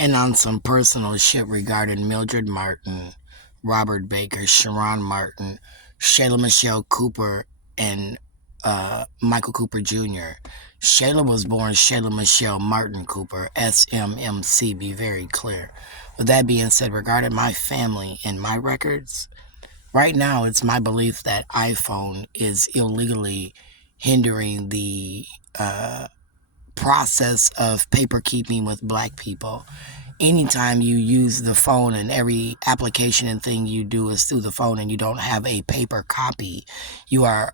And on some personal shit regarding Mildred Martin, Robert Baker, Sharon Martin, Shayla Michelle Cooper, and Michael Cooper Jr. Shayla was born Shayla Michelle Martin Cooper, SMMC, be very clear. With that being said, regarding my family and my records, right now it's my belief that iPhone is illegally hindering the process of paper keeping with black people. Anytime you use the phone and every application and thing you do is through the phone and you don't have a paper copy, you are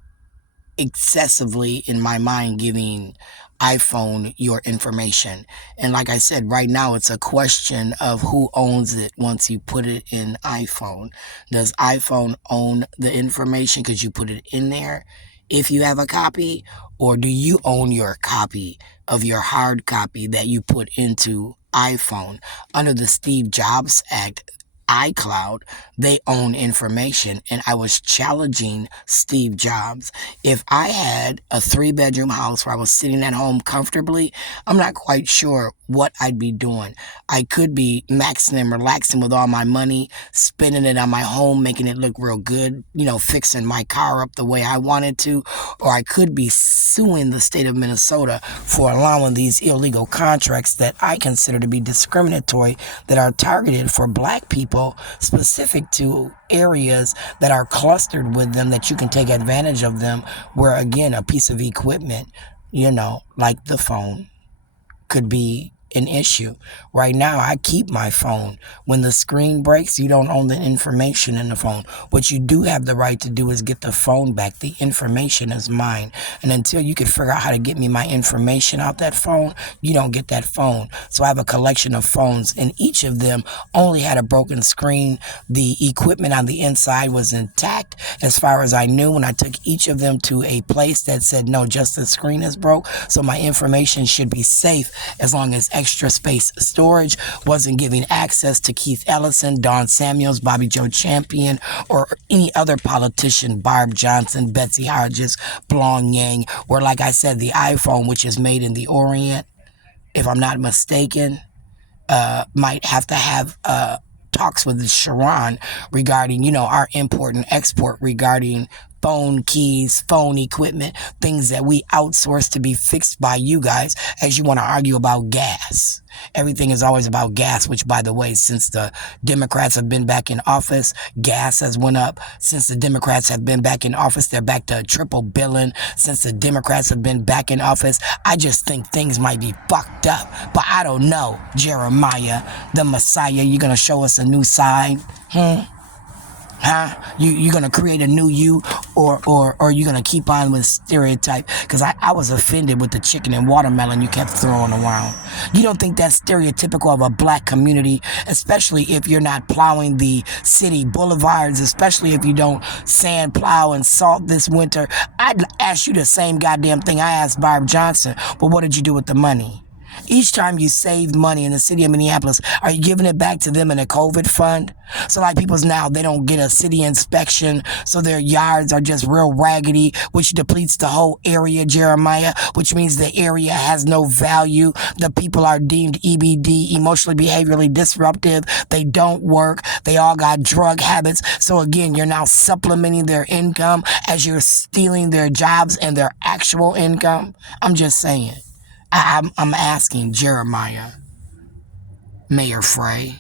excessively, in my mind, giving iPhone your information. And like I said, right now it's a question of who owns it once you put it in iPhone. Does iPhone own the information because you put it in there if you have a copy, or do you own your copy of your hard copy that you put into iPhone? Under the Steve Jobs Act, iCloud, they own information, and I was challenging Steve Jobs. If I had a 3-bedroom house where I was sitting at home comfortably, I'm not quite sure what I'd be doing. I could be maxing and relaxing with all my money, spending it on my home, making it look real good, fixing my car up the way I wanted to, or I could be suing the state of Minnesota for allowing these illegal contracts that I consider to be discriminatory, that are targeted for black people, specific to areas that are clustered with them, that you can take advantage of them, where again a piece of equipment, like the phone, could be an issue. Right now, I keep my phone. When the screen breaks, you don't own the information in the phone. What you do have the right to do is get the phone back. The information is mine. And until you can figure out how to get me my information out that phone, you don't get that phone. So I have a collection of phones, and each of them only had a broken screen. The equipment on the inside was intact as far as I knew when I took each of them to a place that said, no, just the screen is broke. So my information should be safe as long as extra space storage wasn't giving access to Keith Ellison, Don Samuels, Bobby Joe Champion, or any other politician, Barb Johnson, Betsy Hodges, Blong Yang, where, like I said, the iPhone, which is made in the Orient, if I'm not mistaken, might have to have talks with Sharon regarding, our import and export regarding phone keys, phone equipment, things that we outsource to be fixed by you guys, as you want to argue about gas. Everything is always about gas, which, by the way, since the Democrats have been back in office, gas has went up. Since the Democrats have been back in office, they're back to triple billing. Since the Democrats have been back in office, I just think things might be fucked up. But I don't know, Jeremiah, the Messiah, you're going to show us a new side? Huh? You gonna create a new you, or you gonna keep on with stereotype? Because I was offended with the chicken and watermelon you kept throwing around. You don't think that's stereotypical of a black community, especially if you're not plowing the city boulevards, especially if you don't sand plow and salt this winter? I'd ask you the same goddamn thing I asked Barb Johnson, but what did you do with the money? Each time you save money in the city of Minneapolis, are you giving it back to them in a COVID fund? So like people's now, they don't get a city inspection, so their yards are just real raggedy, which depletes the whole area, Jeremiah, which means the area has no value. The people are deemed EBD, emotionally behaviorally disruptive. They don't work. They all got drug habits. So again, you're now supplementing their income as you're stealing their jobs and their actual income. I'm just saying. I'm asking Jeremiah, Mayor Frey,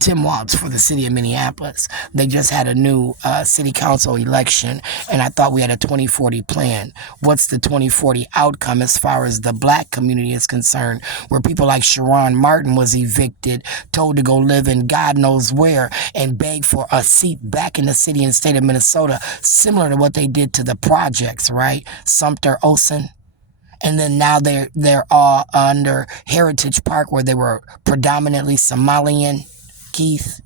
Tim Waltz for the city of Minneapolis. They just had a new city council election, and I thought we had a 2040 plan. What's the 2040 outcome as far as the black community is concerned, where people like Sharon Martin was evicted, told to go live in God knows where, and beg for a seat back in the city and state of Minnesota, similar to what they did to the projects, right? Sumter Olson. And then now they're all under Heritage Park, where they were predominantly Somalian, Keith.